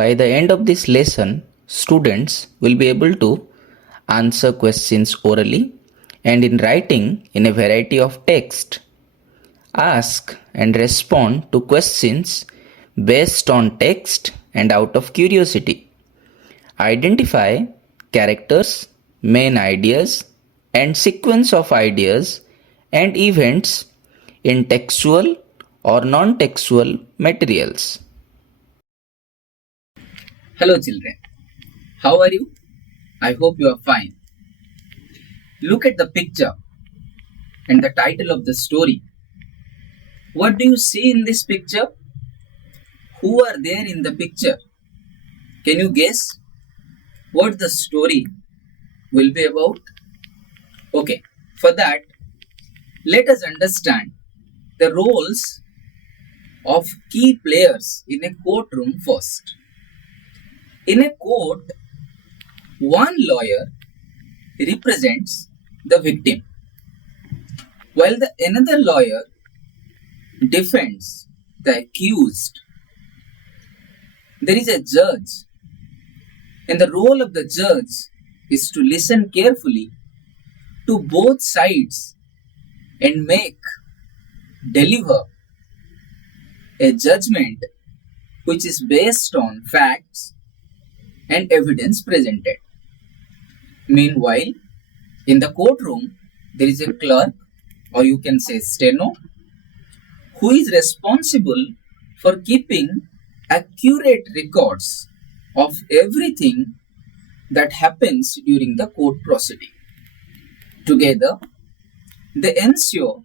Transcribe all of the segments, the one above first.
By the end of this lesson, students will be able to answer questions orally and in writing in a variety of text. Ask and respond to questions based on text and out of curiosity. Identify characters, main ideas, and sequence of ideas and events in textual or non-textual materials. Hello children, how are you? I hope you are fine. Look at the picture and the title of the story. What do you see in this picture? Who are there in the picture? Can you guess what the story will be about? Okay, for that, let us understand the roles of key players in a courtroom first. In a court, one lawyer represents the victim, while the another lawyer defends the accused. There is a judge, and the role of the judge is to listen carefully to both sides and deliver a judgment which is based on facts and evidence presented. Meanwhile, in the courtroom, there is a clerk, or you can say steno, who is responsible for keeping accurate records of everything that happens during the court proceeding. Together, they ensure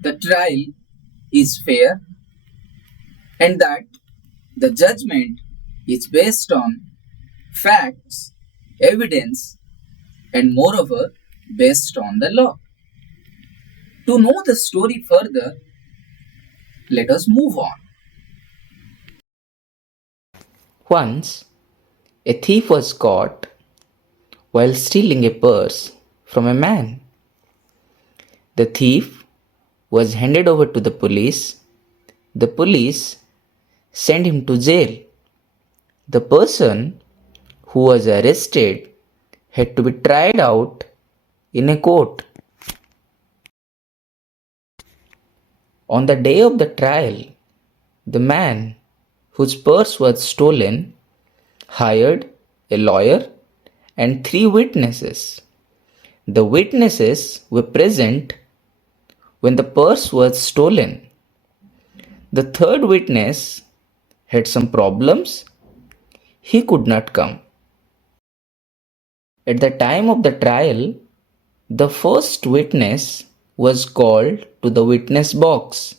the trial is fair and that the judgment is based on facts, evidence, and moreover based on the law. To know the story further, let us move on. Once, a thief was caught while stealing a purse from a man. The thief was handed over to the police. The police sent him to jail. The person who was arrested had to be tried out in a court. On the day of the trial, the man whose purse was stolen hired a lawyer and 3 witnesses. The witnesses were present when the purse was stolen. The third witness had some problems. He could not come. At the time of the trial, the first witness was called to the witness box.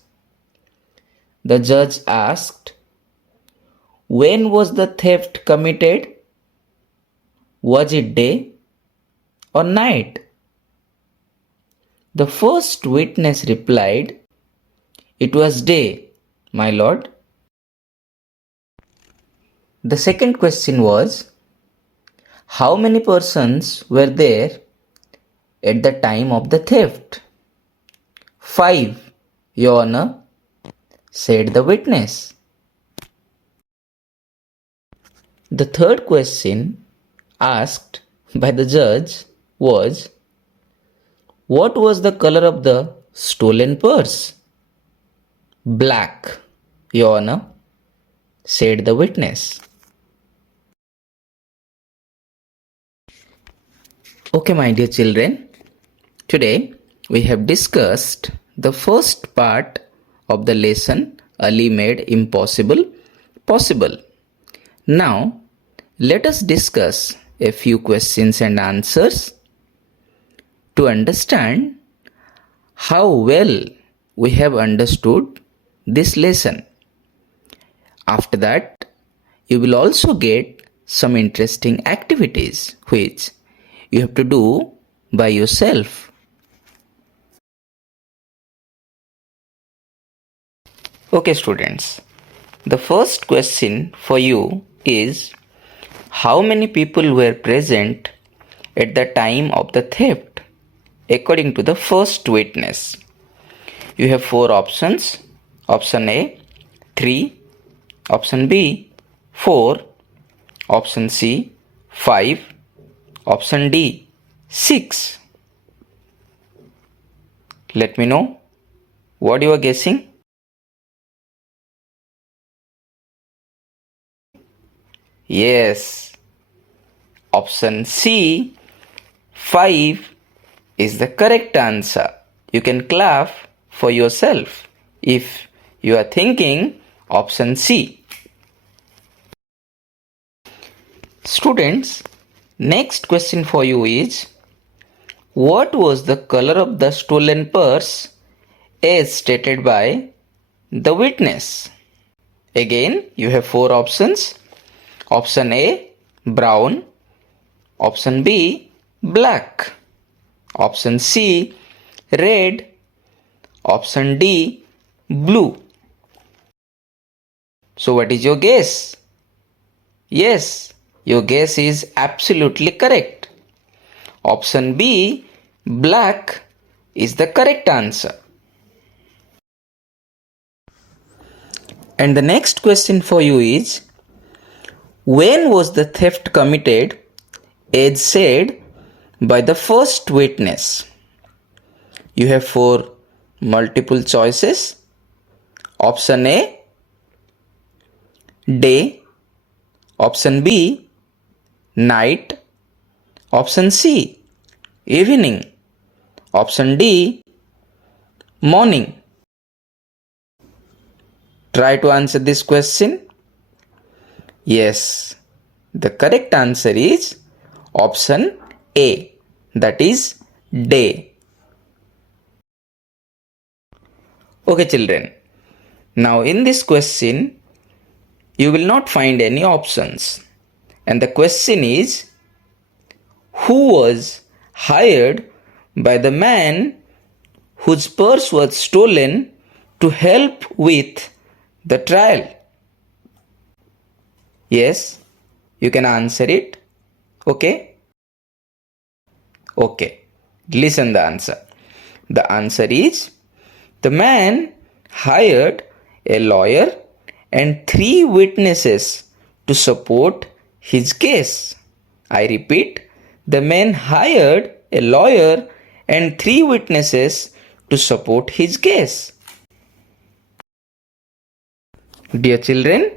The judge asked, "When was the theft committed? Was it day or night?" The first witness replied, "It was day, my lord." The second question was, how many persons were there at the time of the theft? 5, Your Honor, said the witness. The third question asked by the judge was, what was the color of the stolen purse? Black, Your Honor, said the witness. Okay, my dear children, today we have discussed the first part of the lesson, Ali made impossible possible. Now, let us discuss a few questions and answers to understand how well we have understood this lesson. After that, you will also get some interesting activities which you have to do by yourself. Okay, students, the first question for you is, how many people were present at the time of the theft according to the first witness? You have 4 options. Option A, 3. Option B, 4. Option C 5. Option D 6. Let me know what you are guessing. Yes, option C 5 is the correct answer. You can clap for yourself if you are thinking option C. Students, next question for you is, what was the color of the stolen purse as stated by the witness? Again, you have four options. Option A, brown. Option B, black. Option C, red. Option D, blue. So what is your guess? Yes, your guess is absolutely correct. Option B, black, is the correct answer. And the next question for you is, when was the theft committed as said by the first witness? You have four multiple choices. Option A, day. Option B, night. Option C, evening. Option D, morning. Try to answer this question. Yes, the correct answer is option A, that is day. Okay children, now in this question you will not find any options, and the question is, who was hired by the man whose purse was stolen to help with the trial? Yes, you can answer it. Okay? Okay, listen the answer. The answer is, the man hired a lawyer and 3 witnesses to support his case. I repeat, the man hired a lawyer and 3 witnesses to support his case. Dear children,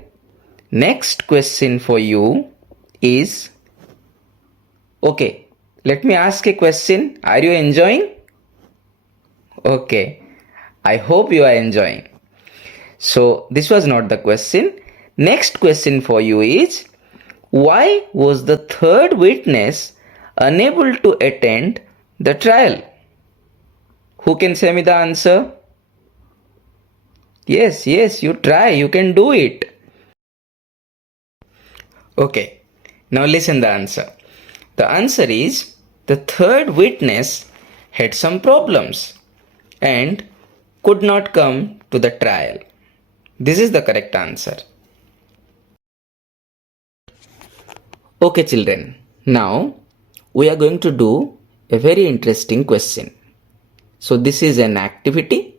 next question for you is, okay, let me ask a question. Are you enjoying? Okay, I hope you are enjoying. So, this was not the question. Next question for you is, why was the third witness unable to attend the trial? Who can say me the answer? Yes, you try, you can do it. Okay, now listen the answer. The answer is, the third witness had some problems and could not come to the trial. This is the correct answer. Okay children, now we are going to do a very interesting question. So this is an activity.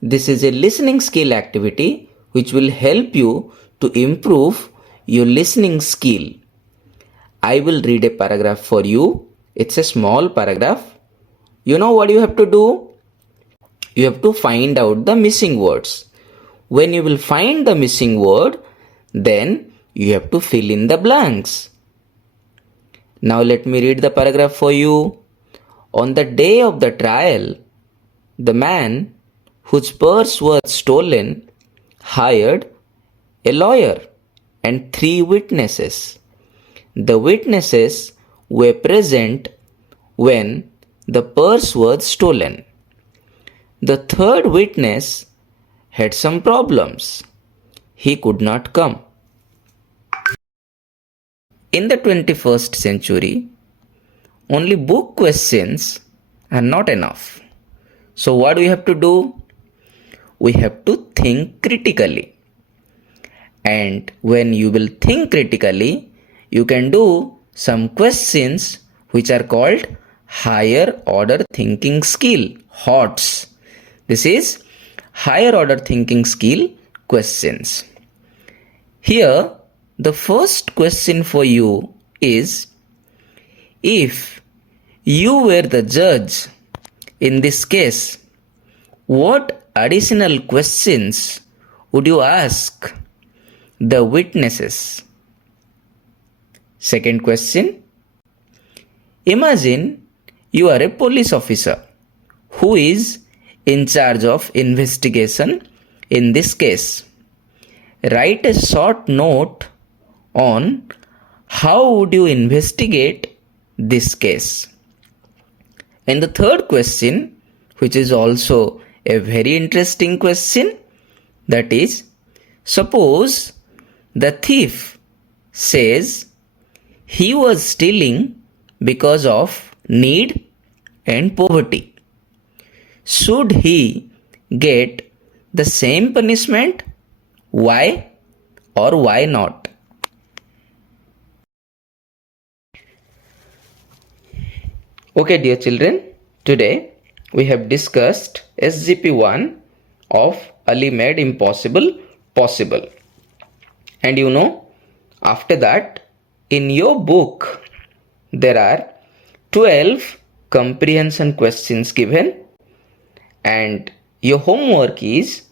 This is a listening skill activity which will help you to improve your listening skill. I will read a paragraph for you. It's a small paragraph. You know what you have to do? You have to find out the missing words. When you will find the missing word, then you have to fill in the blanks. Now let me read the paragraph for you. On the day of the trial, the man whose purse was stolen hired a lawyer and 3 witnesses. The witnesses were present when the purse was stolen. The third witness had some problems. He could not come. In the 21st century, only book questions are not enough. So what do we have to do? We have to think critically. And when you will think critically, you can do some questions which are called higher order thinking skill, HOTS. This is higher order thinking skill questions. Here the first question for you is, if you were the judge in this case, what additional questions would you ask the witnesses? Second question, imagine you are a police officer who is in charge of investigation in this case. Write a short note on how would you investigate this case. And the third question, which is also a very interesting question, that is, suppose the thief says he was stealing because of need and poverty. Should he get the same punishment? Why or why not? Okay, dear children, today we have discussed SGP1 of Ali made impossible possible. And you know, after that, in your book, there are 12 comprehension questions given, and your homework is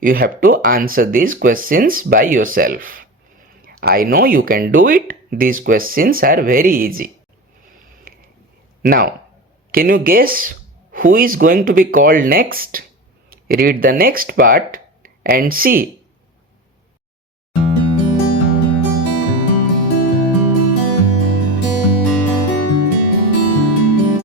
you have to answer these questions by yourself. I know you can do it. These questions are very easy. Now, can you guess who is going to be called next? Read the next part and see